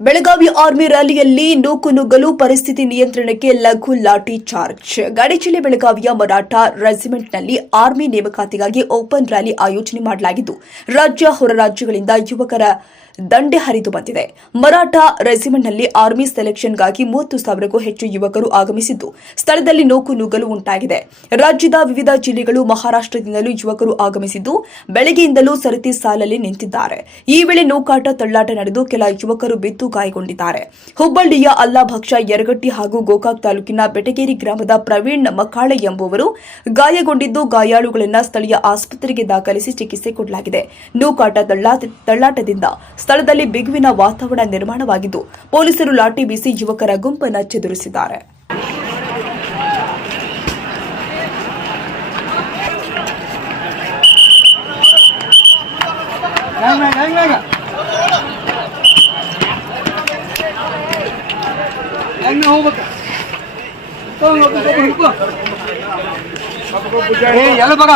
Belagavi army ರ್ಯಾಲಿಯಲ್ಲಿ ನೂಕು ನುಗ್ಗಲು ಪರಿಸ್ಥಿತಿ ನಿಯಂತ್ರಣಕ್ಕೆ ಲಘು ಲಾಠಿ ಚಾರ್ಜ್. ಗಾಡಿಚಿಲೆ ಬೆಳಗಾವಿಯ ಮರಾಠ ರೆಜಿಮೆಂಟ್ನಲ್ಲಿ ಆರ್ಮಿ ನೇಮಕಾತಿಗಾಗಿ ಓಪನ್ ರ್ಯಾಲಿ ಆಯೋಜನೆ ಮಾಡಲಾಗಿದ್ದು, ರಾಜ್ಯ ಹೊರ ರಾಜ್ಯಗಳಿಂದ ಯುವಕರ ದಂಡೆ ಹರಿದು ಬಂದಿದೆ. ಮರಾಠ ರೆಜಿಮೆಂಟ್ನಲ್ಲಿ ಆರ್ಮಿ ಸೆಲೆಕ್ಷನ್ಗಾಗಿ ಮೂವತ್ತು ಸಾವಿರಕ್ಕೂ ಹೆಚ್ಚು ಯುವಕರು ಆಗಮಿಸಿದ್ದು, ಸ್ಥಳದಲ್ಲಿ ನೂಕು ನುಗ್ಗಲು ಉಂಟಾಗಿದೆ. ರಾಜ್ಯದ ವಿವಿಧ ಜಿಲ್ಲೆಗಳು ಮಹಾರಾಷ್ಟ್ರದಿಂದಲೂ ಯುವಕರು ಆಗಮಿಸಿದ್ದು, ಬೆಳಗ್ಗೆಯಿಂದಲೂ ಸರತಿ ಸಾಲಲ್ಲಿ ನಿಂತಿದ್ದಾರೆ. ಈ ವೇಳೆ ನೂಕಾಟ ತಳ್ಳಾಟ ನಡೆದು ಕೆಲ ಯುವಕರು ಬಿದ್ದು ಗಾಯಗೊಂಡಿದ್ದಾರೆ. ಹುಬ್ಬಳ್ಳಿಯ ಅಲ್ಲಾಭಕ್ಷ ಯರಗಟ್ಟಿ ಹಾಗೂ ಗೋಕಾಕ್ ತಾಲೂಕಿನ ಬೆಟಗೇರಿ ಗ್ರಾಮದ ಪ್ರವೀಣ್ ಮಕ್ಕಾಳೆ ಎಂಬುವರು ಗಾಯಗೊಂಡಿದ್ದು ಗಾಯಾಳುಗಳನ್ನು ಸ್ಥಳೀಯ ಆಸ್ಪತ್ರೆಗೆ ದಾಖಲಿಸಿ ಚಿಕಿತ್ಸೆ ಕೊಡಲಾಗಿದೆ. ನೂಕಾಟ ತಳ್ಳಾಟ- ತಳ್ಳಾಟದಿಂದ ಸ್ಥಳದಲ್ಲಿ ಬಿಗುವಿನ ವಾತಾವರಣ ನಿರ್ಮಾಣವಾಗಿದ್ದು, ಪೊಲೀಸರು ಲಾಠಿ ಬೀಸಿ ಯುವಕರ ಗುಂಪನ್ನು ಚದುರಿಸಿದ್ದಾರೆ. ಹೆಂಗ ಹೆಂಗ ಹೆಂಗೆ ಹೋಗ್ಬೇಕ. ಎಲ್ಲ ಬಗ